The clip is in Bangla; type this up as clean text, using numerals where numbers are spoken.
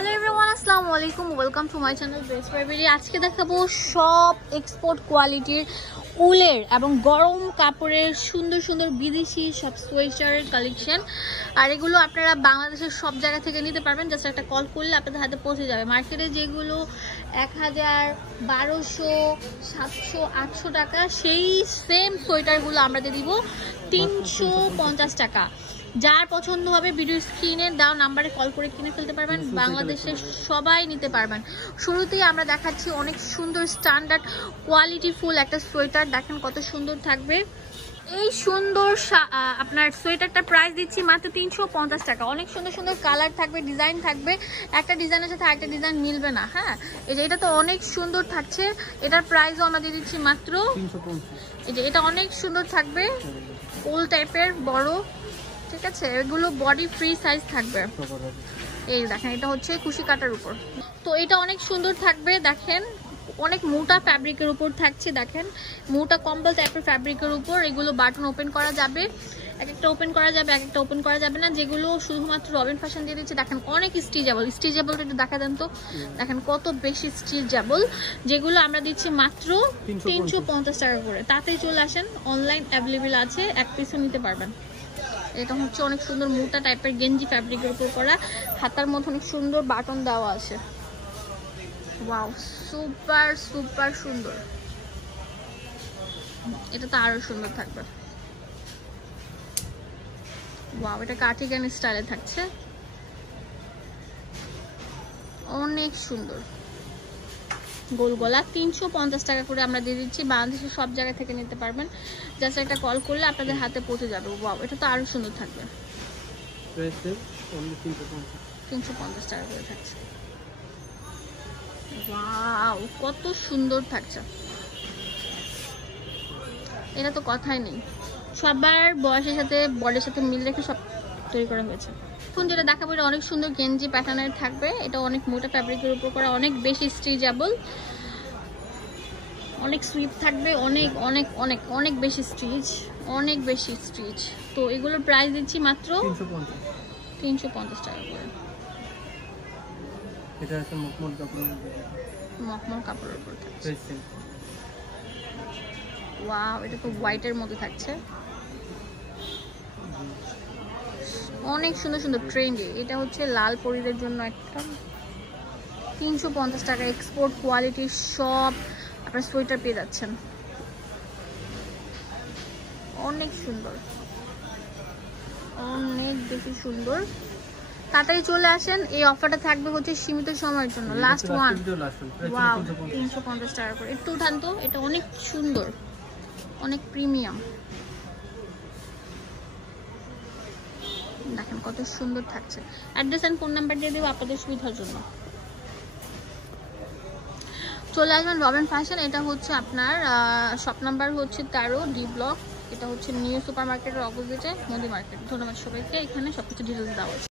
হ্যালো এভরিওয়ান, আসসালামু আলাইকুম, welcome to my channel dress baby. আজকে দেখাবো সব এক্সপোর্ট কোয়ালিটির উলের এবং গরম কাপড়ের সুন্দর সুন্দর বিদেশি সব সোয়েটারের কালেকশন। আর এগুলো আপনারা বাংলাদেশের সব জায়গা থেকে নিতে পারবেন, জাস্ট একটা কল করলে আপনাদের হাতে পৌঁছে যাবে। মার্কেটে যেগুলো 1000, 1200, 700, 800 টাকা, সেই সেম সোয়েটারগুলো আমরা দিয়ে দিব 350 টাকা। যার পছন্দ হবে ভিডিও স্ক্রিনে দাও নাম্বারে কল করে কিনে ফেলতে পারবেন, বাংলাদেশে সবাই নিতে পারবেন। শুরুতেই আমরা দেখাচ্ছি অনেক সুন্দর স্ট্যান্ডার্ড কোয়ালিটি ফুল একটা সোয়েটার, দেখেন কত সুন্দর থাকবে। এই সুন্দর আপনার সোয়েটারটা প্রাইস দিচ্ছি মাত্র 350 টাকা। অনেক সুন্দর সুন্দর কালার থাকবে, ডিজাইন থাকবে, একটা ডিজাইনের সাথে আরেকটা ডিজাইন মিলবে না। হ্যাঁ, এই যে এটা তো অনেক সুন্দর থাকছে, এটার প্রাইসও আমরা দিয়ে দিচ্ছি মাত্র 350। এই যে এটা অনেক সুন্দর থাকবে, ওল টাইপের বড়, ঠিক আছে, এগুলো বডি ফ্রি সাইজ থাকবে। এই দেখেন এটা হচ্ছে কুশি কাটার উপর, তো এটা অনেক সুন্দর থাকবে। দেখেন অনেক মোটা ফ্যাব্রিকের উপর থাকছে, দেখেন মোটা কম্বল টাইপের ফ্যাব্রিকের উপর। এগুলো বাটন ওপেন করা যাবে, এক একটা ওপেন করা যাবে, এক একটা ওপেন করা যাবে না। যেগুলো শুধুমাত্র রবিন ফ্যাশন দিয়ে দিচ্ছে, দেখেন অনেক স্টিচেবল। স্টিচেবলটা একটু দেখা দেন তো, দেখেন কত বেশি স্টিচেবল। যেগুলো আমরা দিচ্ছি মাত্র 350 টাকা করে। তাতেই চলে আসেন, অনলাইন অ্যাভেলেবেল আছে, এক পিসও নিতে পারবেন। এটা হচ্ছে অনেক সুন্দর মোটা টাইপের গেঞ্জি ফ্যাব্রিকের উপর করা, হাতার মধ্যে অনেক সুন্দর বাটন দেওয়া আছে। ওয়াও, সুপার সুপার সুন্দর। এটা তো আরো সুন্দর থাকবে। ওয়াও, এটা কার্টিগান স্টাইলে থাকছে, অনেক সুন্দর। গোল গলা 350 টাকা করে আমরা দিয়ে দিচ্ছি, বাংলাদেশের সব জায়গা থেকে নিতে পারবেন, জাস্ট একটা কল করলে আপনাদের হাতে পৌঁছে যাবে। ওয়াও, এটা তো আরো সুন্দর থাকবে, 350 টাকা করে থাকছে। ওয়াও, কত সুন্দর থাকছে, এটা তো কথাই নেই। সবার বয়সের সাথে বডির সাথে মিল রেখে সব তৈরি করা হয়েছে। এখন যেটা দেখাবো এটা অনেক সুন্দর গেঞ্জি প্যাটার্নের থাকবে, এটা অনেক মোটা ফ্যাব্রিকের উপর করা, অনেক বেশি স্ট্রেচেবল, অনেক সুইপ থাকবে, অনেক অনেক অনেক অনেক বেশি স্টিচ, অনেক বেশি স্টিচ। তো এগুলোর প্রাইস দিচ্ছি মাত্র 350 টাকা করে। এটা আছে মখমল কাপড়ের উপর, মখমল কাপড়ের উপর থাকছে। ওয়াও, এটা তো হোয়াইটের মধ্যে থাকছে, অনেক সুন্দর সুন্দর ট্রেন্ডি। এটা হচ্ছে লাল পরীদের জন্য একটা 350 টাকা এক্সপোর্ট কোয়ালিটির সব আপনার সোয়েটার পেয়ে যাচ্ছেন, অনেক সুন্দর, অনেক বেশি সুন্দর। তাড়াতাড়ি চলে আসেন, এই অফারটা থাকবে হচ্ছে সীমিত সময়ের জন্য, লাস্ট ওয়ান। ওয়াও, 350 টাকা করে। একটু উঠান তো, এটা অনেক সুন্দর, অনেক প্রিমিয়াম, দেখেন কত সুন্দর থাকছে। অ্যাড্রেস এন্ড ফোন নাম্বার দিয়ে দেবো আপনাদের সুবিধার জন্য। চলে আসবেন রবিন ফ্যাশন, এটা হচ্ছে আপনার শপ নাম্বার হচ্ছে 13 ডি ব্লক, এটা হচ্ছে নিউ সুপার মার্কেটের অপোজিটে মোদি মার্কেট। ধন্যবাদ সবাইকে, এখানে সবকিছু ডিটেলস দেওয়া আছে।